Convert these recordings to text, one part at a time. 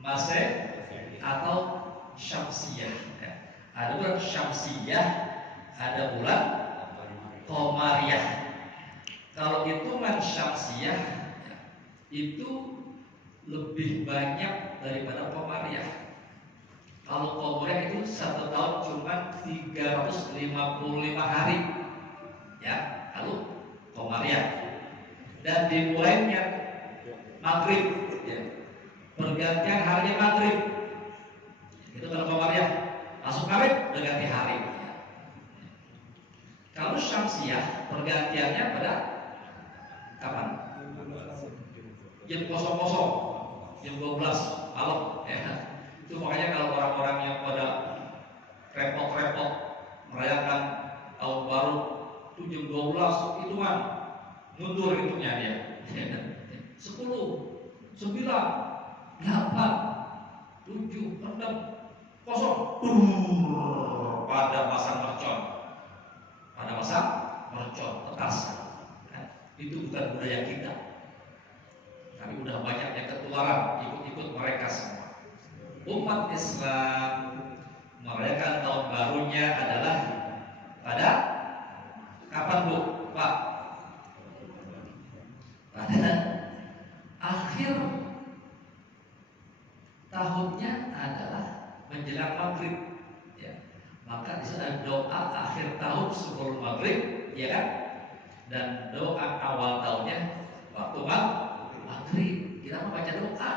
Masehi atau Syamsiyah. Ya. Ada bulan Syamsiyah, ada bulan Qamariyah. Kalau hitungan Syamsiyah ya, itu lebih banyak daripada Qamariyah. Kalau Qamariyah itu 1 tahun cuma 355 hari. Ya, lalu Qamariyah. Dan dimulainya maghrib ya. Pergantian harinya maghrib. Itu kalau Qamariyah. Masuk maghrib udah ganti hari. Kalau Syamsiyah pergantiannya pada kapan? Jam 00, jam 12 malam ya. Itu makanya kalau orang-orang yang pada repot-repot merayakan tahun baru itu jam 12 hitungan mundur hitungnya dia. 10, 9, 8, 7, 6, 0 pada pasang mercon. Pada pasang mercon petasan. Itu bukan budaya kita. Tapi udah banyak yang ketularan ikut-ikut mereka semua. Umat Islam merayakan tahun barunya adalah pada kapan Bu? Pak? Pada akhir tahunnya adalah menjelang maghrib. Ya. Maka di sana doa akhir tahun sebelum maghrib, ya kan? Dan doa awal tahunnya waktu maghrib. Kita membaca doa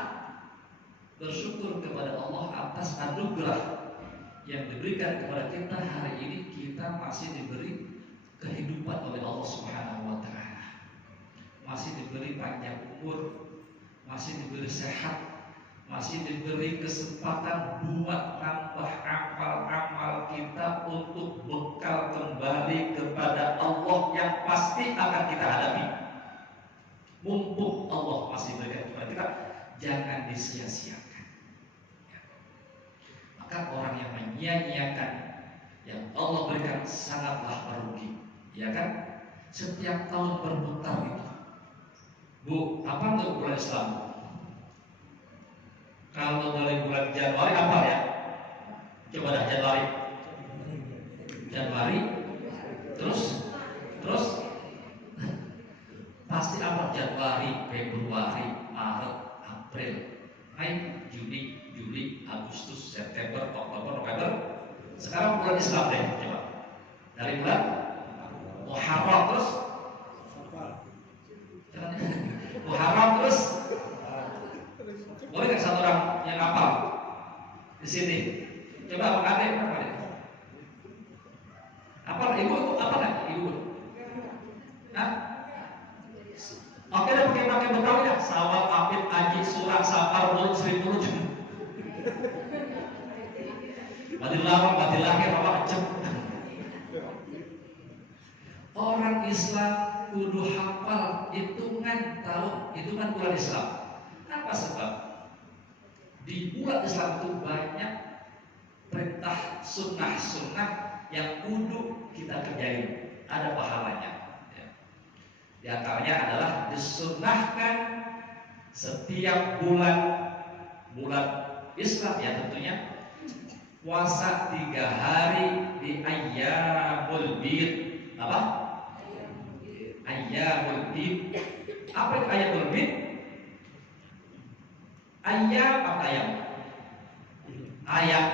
bersyukur kepada Allah atas anugerah yang diberikan kepada kita hari ini. Kita masih diberi kehidupan oleh Allah Subhanahu wa Ta'ala, masih diberi panjang umur, masih diberi sehat, masih diberi kesempatan buat nambah amal-amal kita untuk bekal kembali kepada Allah yang pasti akan kita hadapi. Mumpung Allah masih berikan kepada kita, jangan disia-siakan. Ya. Maka orang yang menyia-nyiakan yang Allah berikan sangatlah merugi, ya kan? Setiap tahun berputar itu. Bu, apa untuk bulan Islam? Kalau dari bulan Januari apa ya? Coba dah Januari, terus pasti apa? Januari, Februari, Maret, April, Mei, Juni, Juli, Agustus, September, Oktober, November. Sekarang bulan Islam deh, coba. Dari bulan Muharram terus Muharram terus. Boleh nggak satu orang yang hafal di sini? Coba apa ada? Apa ibu apa nggak ibu? Hah? Oke, udah pakai Betawi ya. Sawal, Apit, Aji, Surah, Safar, Mulut, Seribu, Badilahir, apa macam. Orang Islam kudu hafal hitungan tahun, hitungan bulan Islam. Apa sebab? Di bulan Islam itu banyak perintah sunnah-sunnah yang kudu kita kerjain. Ada pahalanya. Di antaranya adalah disunnahkan setiap bulan Islam ya tentunya puasa 3 hari di Ayyamul Bid. Apa? Ayyamul Bid. Apa itu Ayyamul Bid? Ayyam apa ayam? Ayam.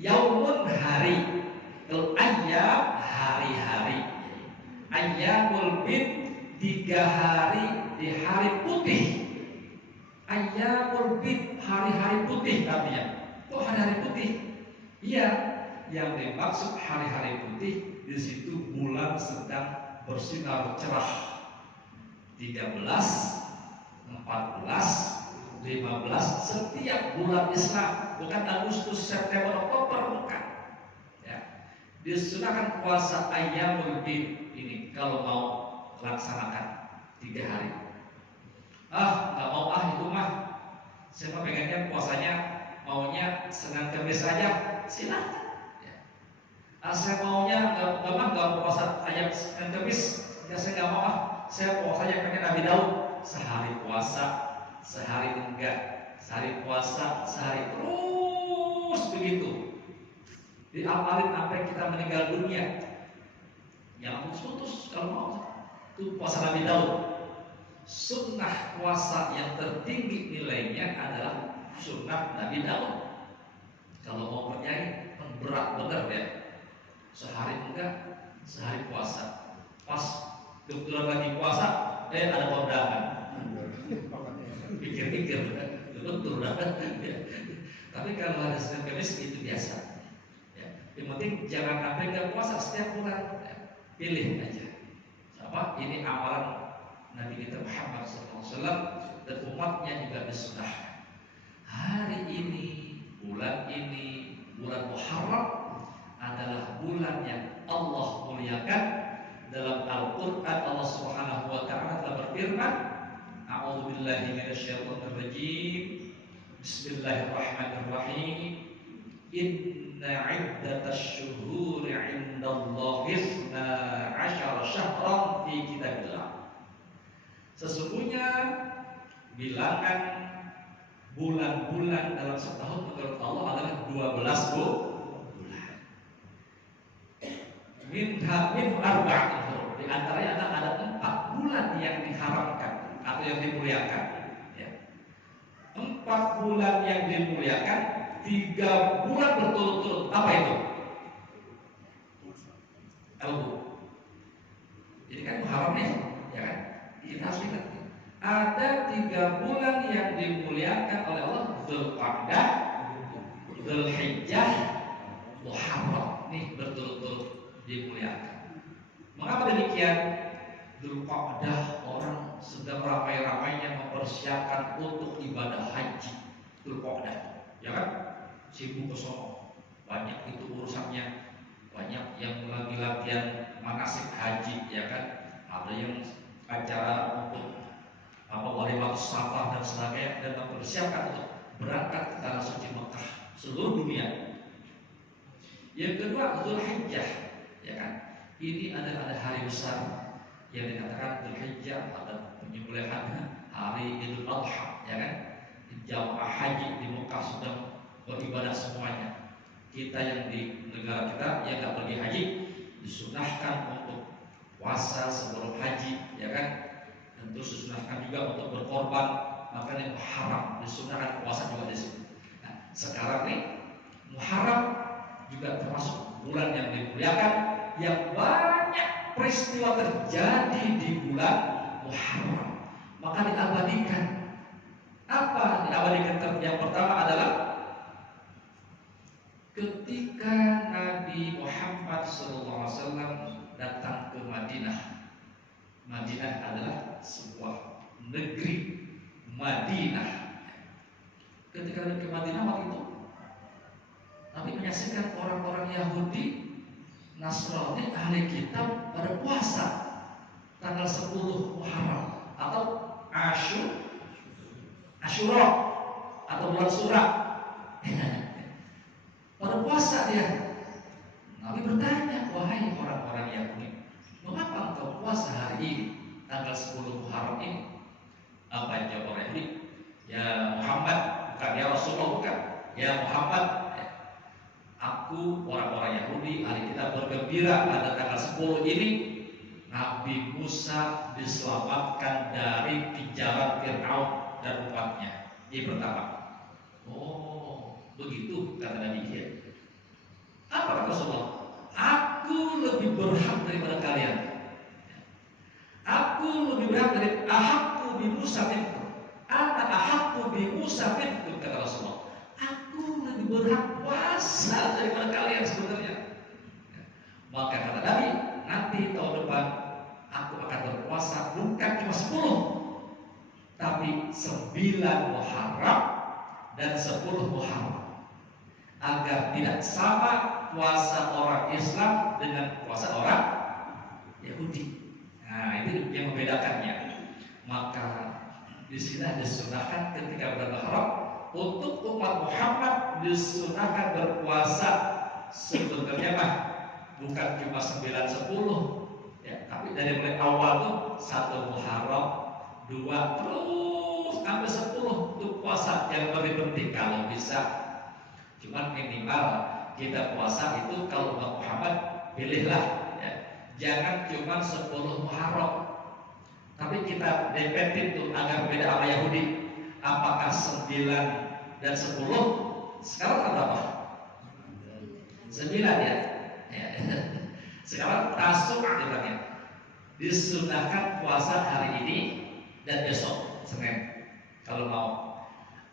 Yaumun hari. Ayyam hari-hari. Ayyamul Bid 3 hari di hari putih. Ayyamul Bid hari-hari putih artinya. Kok hari-hari putih? Iya, yang dimaksud hari-hari putih di situ bulan sedang bersinar cerah. 13, 14, 15 setiap bulan Islam, bukan Agustus, September, Oktober, bukan. Ya. Disunahkan puasa Ayyamul Bid ini kalau mau laksanakan 3 hari. Nggak mau itu mah. Saya mah pengennya puasanya maunya Senin Kamis saja, silahkan. Ya. Saya maunya nggak puasa ayam Senin Kamis, ya saya nggak mau saya puasanya pakai Nabi Daud, sehari puasa, sehari enggak, sehari puasa, sehari terus begitu. Diamalin sampai kita meninggal dunia. Yang putus-putus kalau mau. Itu puasa Nabi Daud. Sunnah puasa yang tertinggi nilainya adalah sunnah Nabi Daud. Kalau mau percaya, berat bener ya. Sehari enggak, sehari puasa. Pas kebetulan lagi puasa, ada kondangan. Pikir-pikir, betul ya. Tapi kalau ada Senin Kamis itu biasa. Ya. Yang penting jangan sampai enggak puasa setiap bulan. Ya. Pilih aja. Apa? Ini amalan Nabi kita Muhammad SAW dan umatnya juga disunahkan. Hari ini, bulan Muharram adalah bulan yang Allah muliakan. Dalam Al-Quran Allah Subhanahu wa Ta'ala telah berfirman, A'udzubillahi minasyaitonirrajim. Bismillahirrahmanirrahim. Inna 'iddatash syuhuri 'indallahi 12 syahran fi kitabillah. Sesungguhnya bilangan bulan-bulan dalam setahun menurut Allah adalah 12 bulan. Min arba'in, di antaranya ada 4 bulan yang diharamkan atau yang dimuliakan. Ya. 4 bulan yang dimuliakan, 3 bulan berturut-turut. Apa itu? Tahu? Jadi kan Muharram nih, ya kan? Kita harus ingat. Ada 3 bulan yang dimuliakan oleh Allah: Dzulqa'dah, Dzulhijjah, Muharram. Nih berturut-turut dimuliakan. Mengapa demikian? Dzulqa'dah orang sedang ramai-ramainya mempersiapkan untuk ibadah haji. Dzulqa'dah, ya kan? Sibuk ke sono, banyak itu urusannya, banyak yang lagi latihan manasik haji, ya kan? Ada yang acara untuk walimatus safar dan sebagainya, dan mempersiapkan untuk berangkat ke tanah suci Mekah seluruh dunia. Yang kedua, Dzulhijjah, ya kan? Ini ada hari besar yang dikatakan Dzulhijjah, ada penyembelihan hari Idul Adha, ya kan? Jamaah haji di Mekah sudah beribadah semuanya. Kita yang di negara kita yang nggak pergi haji disunahkan untuk puasa sebelum haji, ya kan? Tentu disunahkan juga untuk berkorban, makanya Muharram disunahkan puasa juga di sini. Nah, sekarang nih Muharram juga termasuk bulan yang dimuliakan, yang banyak peristiwa terjadi di bulan Muharram, maka diabadikan. Apa diabadikan? Yang pertama adalah ketika Nabi Muhammad SAW datang ke Madinah. Madinah adalah sebuah negeri. Madinah. Ketika Nabi ke Madinah waktu itu, Nabi menyaksikan orang-orang Yahudi, Nasrani, ahli kitab pada puasa tanggal 10 Muharram atau Asyura atau bulan Surat. Pada puasa dia. Nabi bertanya, wahai orang-orang Yahudi, mengapa engkau puasa hari ini tanggal 10 Muharram ini? Apa jawab orang Yahudi? Ya Muhammad, bukan ya Rasulullah, bukan. Ya Muhammad, aku orang-orang Yahudi ahli kitab bergembira pada tanggal 10 ini Nabi Musa diselamatkan dari kejaran Fir'aun dan umatnya. Ini pertama. Oh, begitu kata Nabi dia. Apa kata Rasulullah? Aku lebih berhak daripada kalian. Aku lebih berhak dari ahakku bi Musa minkum. Ana ahakku bi Musa minkum, kata Rasulullah. Aku lebih berhak puasa daripada kalian sebenarnya. Maka kata Nabi, nanti tahun depan aku akan berpuasa bukan cuma 10, tapi 9 Muharram dan 10 Muharram, agar tidak sama puasa orang Islam dengan puasa orang Yahudi. Nah, itu yang membedakannya. Maka di sini disunahkan ketika bulan Muharram untuk umat Muhammad disunahkan berpuasa sebenarnya mah bukan cuma 9-10, ya, Tapi dari mulai awal tuh 1 Muharram, 2 terus sampai 10 tuh puasa yang lebih penting kalau bisa. Cuman minimal kita puasa itu kalau Umat Muhammad pilihlah ya. Jangan cuma 10 Muharram. Tapi kita deketin tuh agar beda sama Yahudi. Apakah 9 dan 10? Sekarang kan berapa? 9 ya. Sekarang Tasu'a dibilangnya. Disunahkan puasa hari ini dan besok Senin kalau mau,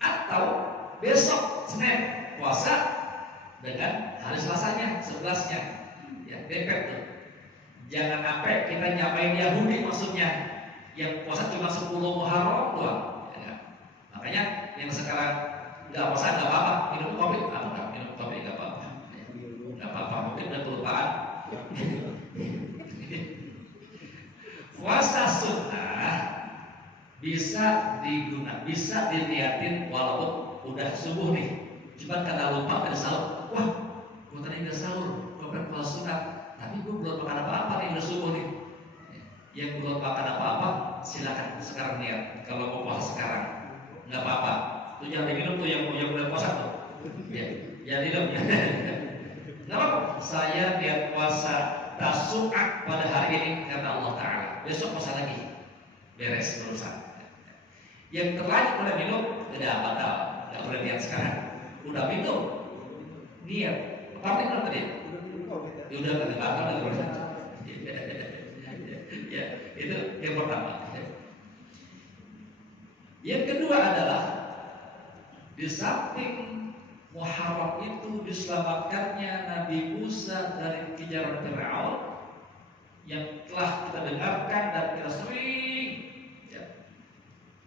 atau besok Senin puasa dengan hari Selasanya 11-nya ya, depet tuh. Jangan sampai kita nyamain Yahudi maksudnya yang puasa cuma 10 Muharram doang ya. Makanya yang sekarang nggak puasa nggak apa-apa, minum kopi apa, minum kopi nggak apa-apa ya. Nggak apa-apa, mungkin udah kelupaan. Puasa sunnah bisa digunakan, bisa dilihatin walaupun udah subuh nih. Cuma karena lupa tadi sahur, wah, gue tadi nggak sahur, gue pengen puasa sunnah, tapi gue belum makan apa-apa nih, udah subuh nih. Yang belum makan apa-apa, silakan sekarang niat. Kalau mau puasa sekarang, nggak apa-apa. Tuh jangan diminum tuh yang mulai puasa tuh. Ya minum ya. Nggak apa-apa. Saya niat puasa Tasu'a pada hari ini karena Allah Ta'ala. Besok puasa lagi, beres urusan. Yang terlanjur boleh minum tidak batal, nggak boleh niat sekarang. Udah minum, niat. Apa minum tadi? Ya udah nggak batal, nggak boleh. Ya, itu yang pertama. Yang kedua adalah di samping Muharram itu diselamatkannya Nabi Musa dari kejaran Fir'aun yang telah kita dengarkan dan kita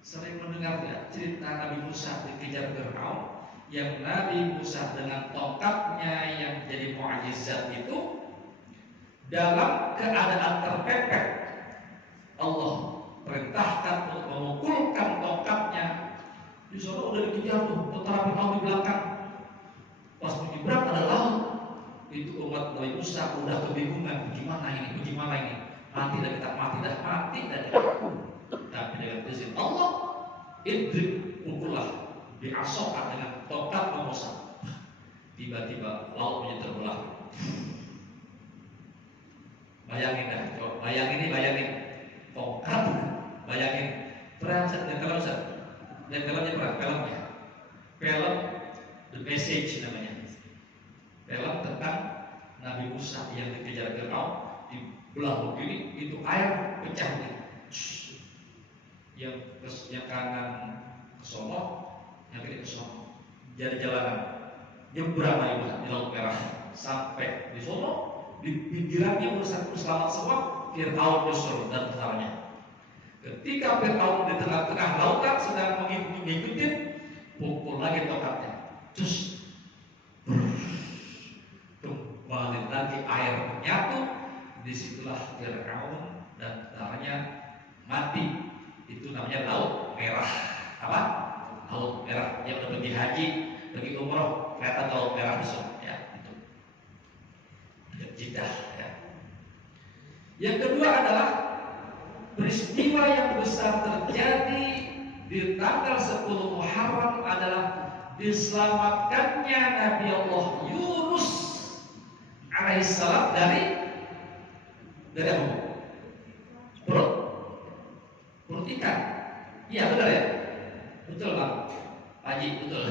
sering mendengar ya, cerita Nabi Musa dikejar Fir'aun, yang Nabi Musa dengan tongkatnya yang jadi mukjizat itu dalam keadaan terpepet Allah perintahkan untuk memukulkan tongkatnya. Di sana udah dikejar tuh tentara Fir'aun di belakang. Pas menyeberang ada laut, itu umat Nabi Musa udah kebingungan, bagaimana ini, mati dan kita mati dan kita. Tapi dengan izin Allah, idrib pukullah bi'asoka dengan tongkat Musa. Tiba-tiba laut menjadi terbelah. Bayangin tongkat, bayangin perang dan kalau dan filmnya film The Message namanya. Film tentang Nabi Musa yang dikejar Fir'aun, dibelah begini, itu air pecah begini. Yang kanan ke sono, yang kiri ke sono. Jadi jalanan nyebrang lagi di Laut Merah sampai di sono, di pinggirannya urusan selamat semua. Fir'aun nyusul dan tentaranya. Ketika Fir'aun di tengah-tengah lautan sedang mengikuti, pukul lagi tongkatnya. Cus, kembali lagi air menyatu. Disitulah Fir'aun dan tentaranya mati. Itu namanya Laut Merah. Apa? Laut Merah. Yang udah pergi haji, pergi umroh, kelihatan Laut Merah besok. Ya, itu. Jeddah. Ya. Yang kedua adalah peristiwa yang besar terjadi di tanggal 10 Muharram adalah diselamatkannya Nabi Allah Yunus alaihissalam dari apa? Perut ikan. Iya benar ya? Betul Pak Haji, betul.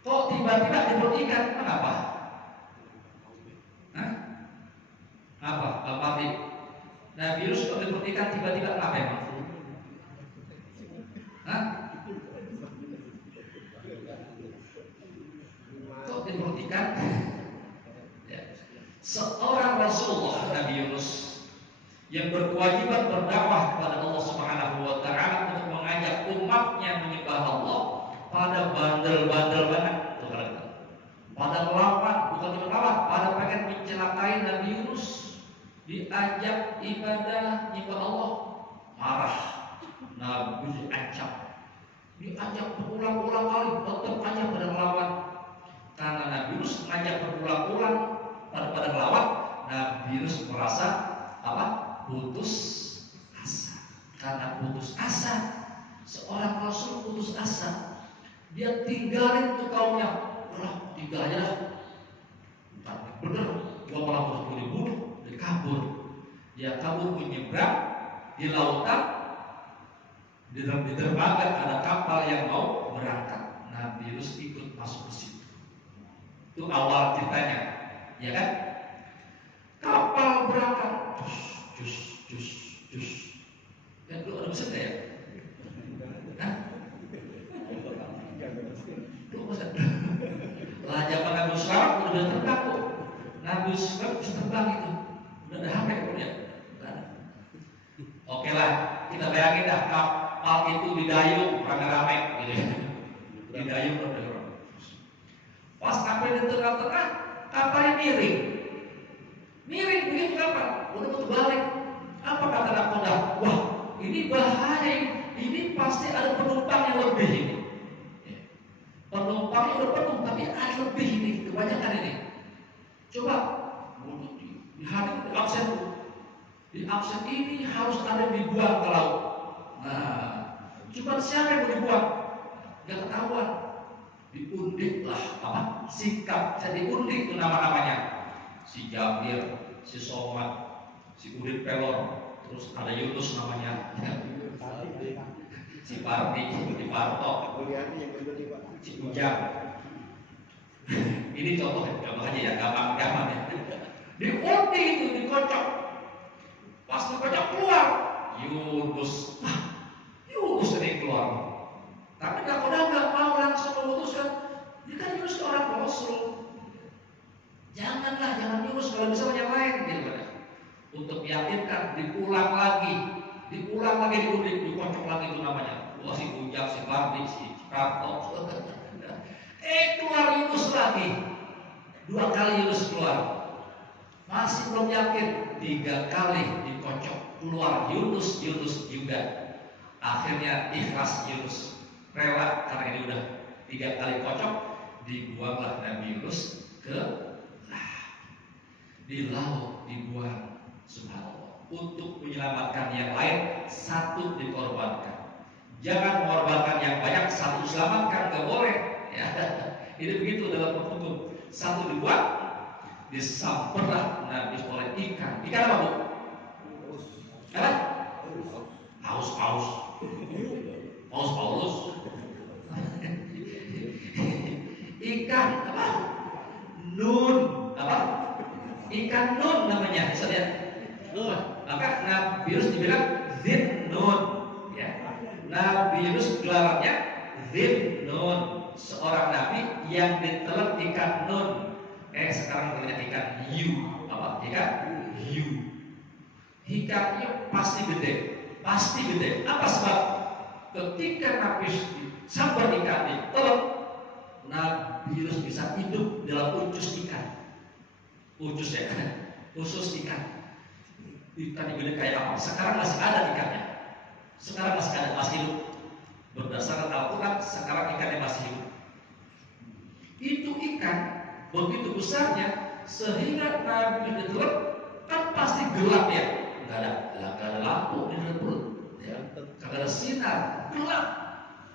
Kok tiba-tiba di perut ikan? Kenapa? Hah? Apa? Bapak Mati? Nabi Yunus kok di perut ikan tiba-tiba apa emang? Hah? Kok di perut ikan? Ya. Seorang Rasulullah Nabi Yunus yang berkewajiban berdakwah kepada Allah Subhanahu wa Ta'ala untuk mengajak umatnya menyembah Allah, pada bandel-bandel banget, pada melawan, bukan cuma lawan, pada pengen mencelakai Nabi Yunus. Diajak ibadah nyembah Allah, marah. Nabi diancam, diajak berulang-ulang kali, tetap aja pada melawan. Karena Nabi Yunus mengajak berulang-ulang pada melawan, Nabi Yunus merasa apa? Putus asa. Karena putus asa, seorang Rasul putus asa, dia tinggalin tuh kaumnya. Udah, tinggal aja lah. Entar bener, gua malah harus dibunuh, dia kabur. Dia kabur menyeberang di lautan, di dermaga ada kapal yang mau berangkat. Nabi Yunus ikut masuk ke situ. Itu awal ceritanya, ya kan? Kapal berangkat, jus. Yang dulu ada mesin nggak ya? Hah? Dulu mesin. Lah zaman Nabi Sulaiman udah terbang tuh. Nabi Sulaiman bisa terbang itu. Udah ada HP punya. Oke lah, kita bayangin dah kapal itu didayung rame-rame gitu ya. Didayung rame-rame. Pas sampai di tengah-tengah, kapalnya miring begitu kapal, udah mau balik. Apa kata nakoda? Wah, ini bahaya ini pasti ada penumpang yang lebih ini. Penumpangnya udah penuh, tapi ada lebih ini, kebanyakan ini. Coba, di hari di absen di absen ini harus ada yang dibuang ke laut. Nah, cuma siapa yang mau dibuang? Gak ketahuan. Diundik lah, apa? Sikap, jadi diundik itu nama-namanya. Si Jabir, si Somad, si Udin Pelor, terus ada Yunus namanya, si Pardi, si Parto, si Ujang. Ini contoh aja ya, gampang ya. Diundi itu, dikocok. Pas dikocok keluar, Yunus ini keluar. Tapi nakoda nggak mau langsung memutuskan. Dia kan Yunus orang Rasul. Jangan Yunus, kalau bisa yang lain gitu kan. Untuk meyakinkan, diulang lagi diundik, dikocok lagi itu namanya. Wah, si Ujang, si Pardi, si Karto. Keluar Yunus lagi. 2 kali Yunus keluar. Masih belum yakin. 3 kali dikocok, keluar Yunus juga. Akhirnya ikhlas Yunus, rela karena ini udah 3 kali kocok. Dibuanglah Nabi Yunus di laut, dibuang. Subhanallah. Untuk menyelamatkan yang lain, 1 dikorbankan. Jangan mengorbankan yang banyak, 1 diselamatkan, gak boleh ya. Ini begitu dalam hukum. 1 dibuang, disamperlah Nabi oleh ikan apa bu? Apa? Paus ikan apa? Nun apa? Ikan nun namanya, bisa lihat. Maka Nabi Yunus dibilang Zinnun, ya. Nabi Yunus gelarnya Zinnun, seorang nabi yang ditelan ikan nun. Sekarang namanya ikan hiu, apa? Ikan hiu. Ikannya pasti gede. Apa sebab? Ketika Nabi sambar ikan ditelan, Nabi Yunus bisa hidup dalam usus ikan. Usus ya, usus ikan. Ikan gede kayak apa? Sekarang masih ada ikannya. Masih hidup. Berdasarkan Al-Quran, sekarang ikannya masih hidup. Itu ikan begitu besarnya sehingga Nabi ditelan kan pasti gelap ya. Gak ada lampu di dalam perut, ya. Gak ada sinar, gelap.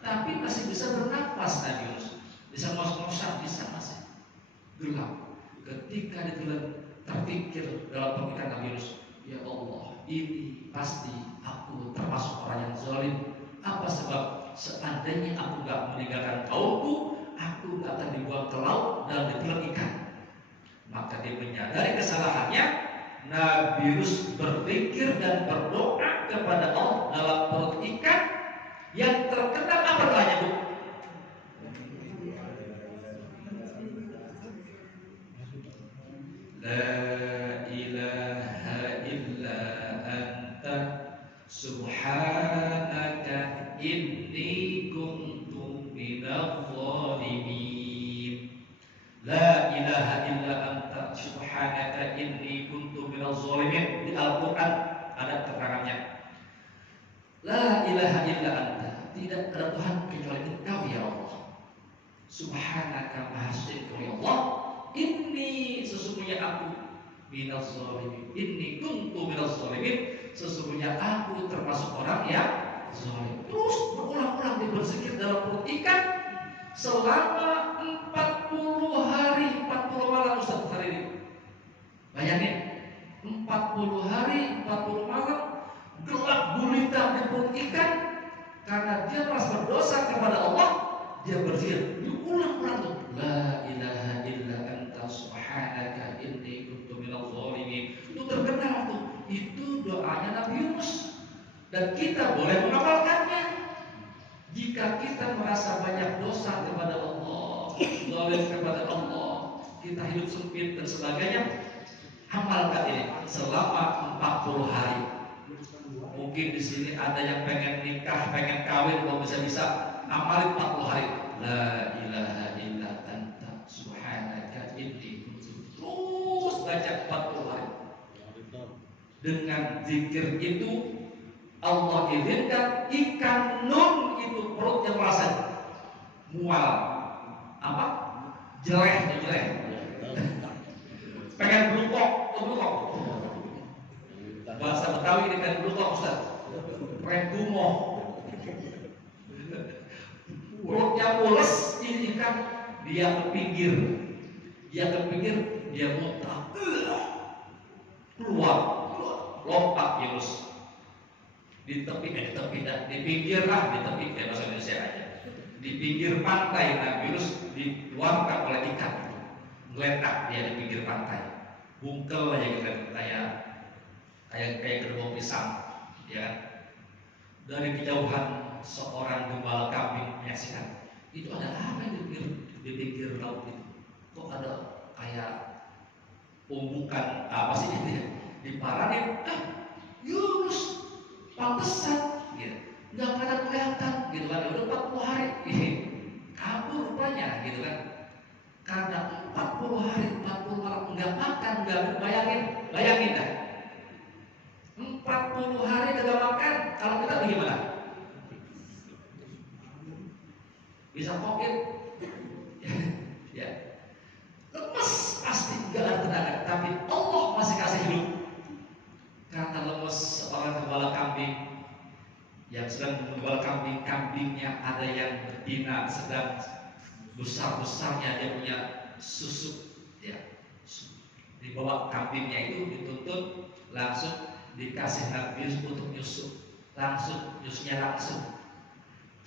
Tapi masih bisa bernafas Nabi Yunus. Bisa ngos-ngosan, bisa masih gelap. Ketika ditelan, terpikir dalam pemikiran Nabi Yunus, ya Allah, ini pasti aku termasuk orang yang zalim. Apa sebab? Seandainya aku gak meninggalkan kaumku, aku gak akan dibuang ke laut dan ditelan ikan. Maka dia menyadari kesalahannya. Nabi Yunus berpikir dan berdoa kepada Allah dalam perut ikan yang terkenal apa doanya bu? La ilaha illa anta subhanaka inni kuntu minadh dhalimin. La ilaha illa anta subhanaka inni kuntu minadh dhalimin. Di Al-Quran ada keterangannya. La ilaha illa anta, tidak ada Tuhan kecuali Engkau ya Allah. Subhanaka, maha suci Engkau ya Allah. Inni, sesungguhnya aku minadh dhalimin. Inni kuntu minadh dhalimin, sesungguhnya aku termasuk orang yang zalim. Terus berulang-ulang dia berzikir dalam perut ikan selama 40 hari 40 malam Ustaz hari ini. Bayangin 40 hari 40 malam gelap gulita di perut ikan karena dia merasa berdosa kepada Allah. Dia berzikir diulang-ulang tuh, la ilaha illa anta subhanaka inni kuntu minadz zalimin. Itu terkenal tuh. Itu doanya Nabi Yunus dan kita boleh mengamalkannya. Jika kita merasa banyak dosa kepada Allah, zalim kepada Allah, kita hidup sempit dan sebagainya, amalkan ini selama 40 hari. Mungkin di sini ada yang pengen nikah, pengen kawin, belum bisa amalin 40 hari. La ilaha illa anta subhanaka inni kuntu. Terus baca 40 hari. Dengan zikir itu Allah izinkan ikan nun itu perutnya merasa mual, apa? Jeleh. Pengen blukok. Bahasa Betawi ini pengen blukok Ustaz. Pengen gumoh. Perutnya mules, ini ikan dia ke pinggir, dia muntah, keluar, lompat Yunus di tepi pinggir di tepi bahasa Indonesia aja, di pinggir pantai Nabi Yunus dikeluarkan oleh ikan, geletak dia di pinggir pantai, bungkel aja gitu kayak gerbong pisang, ya kan? Dari kejauhan seorang gembala kambing menyaksikan, itu ada apa di pinggir laut itu? Kok ada kayak pembukaan apa sih ini? Diparanin, Yunus, pantesan, gitu. Nggak pada kelihatan, gitu kan? Udah 40 hari, kabur rupanya, gitu kan? Karena 40 hari, 40 malam nggak makan, nggak bayangin dah. 40 hari nggak makan, kalau kita bagaimana? Bisa kokit, ya, lemes pasti nggak ada tenaga, tapi Allah masih kasih hidup. Karena lemes seorang gembala kambing yang sedang menggembala kambingnya ada yang betina sedang besar-besarnya dia punya susu, ya, dibawa kambingnya itu dituntut langsung dikasih Nabi untuk nyusu, langsung nyusunya langsung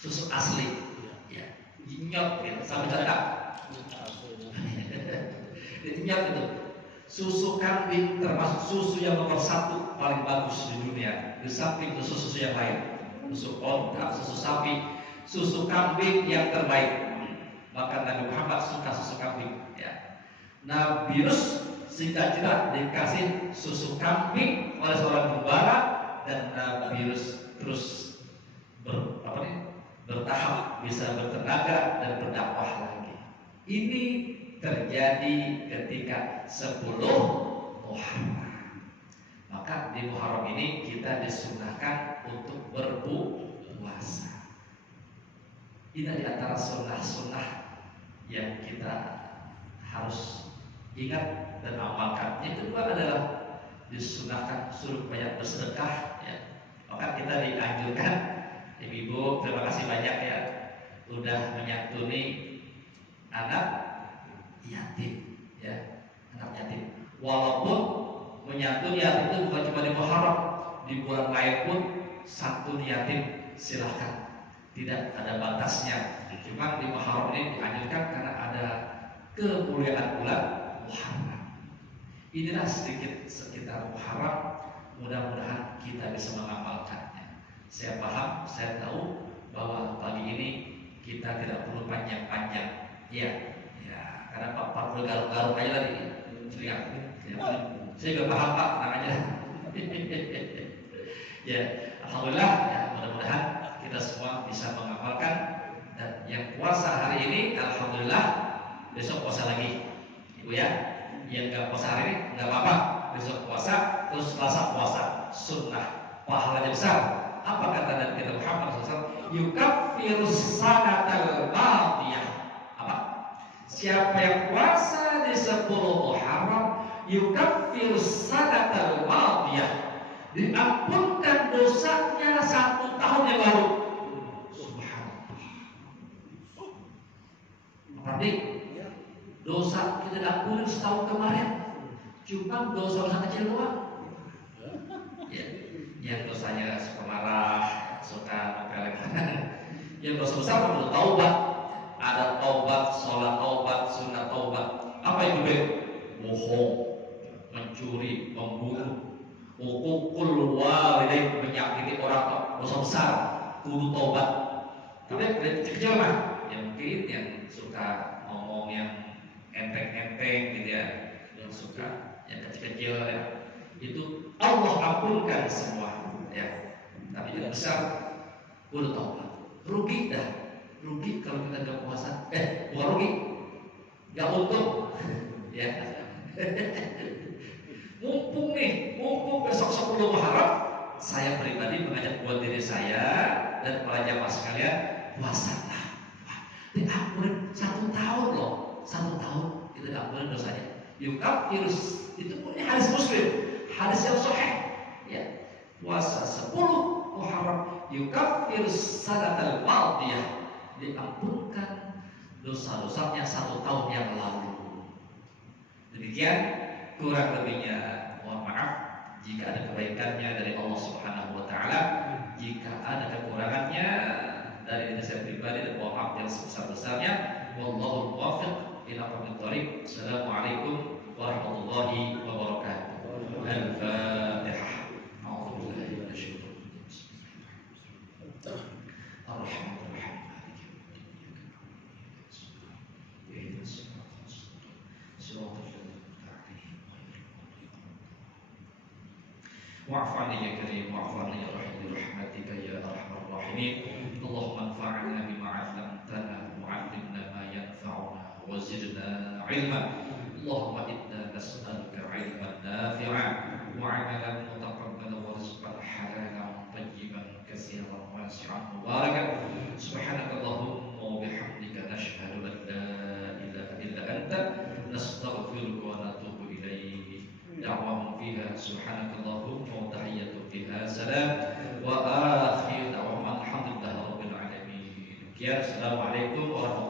susu asli, ya, nyot ya, sampai cakap, nyot itu susu kambing termasuk susu yang nomor 1 paling bagus di dunia, di samping susu yang lain, susu onta, susu sapi, susu kambing yang terbaik. Maka Nabi Muhammad suka susu kambing, ya. Nabi Yunus singkat cerita dikasih susu kambing oleh seorang gembala dan Nabi Yunus terus bertahap bisa bertenaga dan berdakwah lagi. Ini terjadi ketika 10 Muharram. Maka di Muharram ini kita disunahkan untuk berpuasa. Ini di antara sunnah-sunnah yang kita harus ingat dan amalkan. Yang kedua adalah disunahkan suruh banyak bersedekah, ya. Maka kita dianjurkan, ibu-ibu terima kasih banyak ya udah menyantuni anak yatim, ya, anak yatim. Walaupun menyantuni yatim itu bukan cuma di Muharram, di bulan lain pun santun yatim silahkan, tidak ada batasnya. Cuma di Muharram ini dianjurkan karena ada kemuliaan bulan Muharram. Inilah sedikit sekitar Muharram, mudah-mudahan kita bisa mengamalkannya. Saya paham, saya tahu bahwa pagi ini kita tidak perlu panjang-panjang, ya, karena Pak perlu garuk-garuk aja tadi, lihat, saya juga paham Pak, tenang aja. Ya, alhamdulillah, ya, mudah-mudahan kita semua bisa mengamalkan. Dan yang puasa hari ini, alhamdulillah, besok puasa lagi, ibu ya. Yang nggak puasa hari ini nggak apa-apa, besok puasa, terus Selasa puasa, sunnah, pahalanya besar. Apa kata Nabi kita Muhammad SAW? Yukaffirus sanatal madiyah. Apa? Siapa yang puasa di 10 Muharram, yukaffirus sanatal madiyah, diampunkan dosanya 1 tahun yang lalu. Subhanallah. Berarti dosa kita diampuni setahun kemarin, cuma dosa-dosa kecil doang. Ya, yang dosanya suka marah, suka ngepelek. Yang dosa besar perlu taubat. Ada taubat, sholat taubat, sunat taubat. Apa itu be? Bohong, mencuri, membunuh, hukukul walidain, menyakiti orang, dosa besar, kudu taubat. Tapi kecil mah, yang mungkin yang suka ngomong yang enteng-enteng gitu ya, yang suka yang kecil-kecil ya, itu Allah ampunkan semua ya. Tapi yang besar kudu taubat. Rugi dah, rugi kalau kita nggak puasa. Bukan rugi, nggak untung ya. Mumpung besok 10 Muharram, saya pribadi mengajak buat diri saya dan para jamaah sekalian, puasalah. Diampuni 1 tahun loh, 1 tahun itu diampuni dosanya. Yukafirus, itu punya hadis Muslim, hadis yang sahih ya. Puasa 10 Muharram yukafirus sanatal madiyah, diampunkan dosa-dosanya 1 tahun yang lalu. Demikian kurang lebihnya, mohon maaf jika ada kebaikannya dari Allah Subhanahu wa taala, jika ada kekurangannya dari diri saya pribadi, dan mohon maaf yang sebesar-besarnya. Wallahu muwaffiq ila aqwamit thoriq. Assalamualaikum warahmatullahi wabarakatuh. Al-Fatihah. A'udzu billahi minasyaitonir rajim. Ar-Rahmanir-Rahim. واعف عني يا كريم، واعف عني يا رحيم برحمتك يا ارحم الراحمين. اللهم انفعنا بما علمتنا وعلمنا ما ينفعنا وزدنا علما. اللهم انا نسالك علما نافعا وعملا متقبلا ورزقا حلالا طيبا كثيرا واسعا مباركا. سبحانك اللهم وبحمدك نشهد ان لا اله الا انت نستغفرك ونتوب اليك. دعواهم فيها سبحانك اللهم وتحية فيها سلام وآخر دعواهم الحمد لله رب العالمين. السلام عليكم ورحمة الله.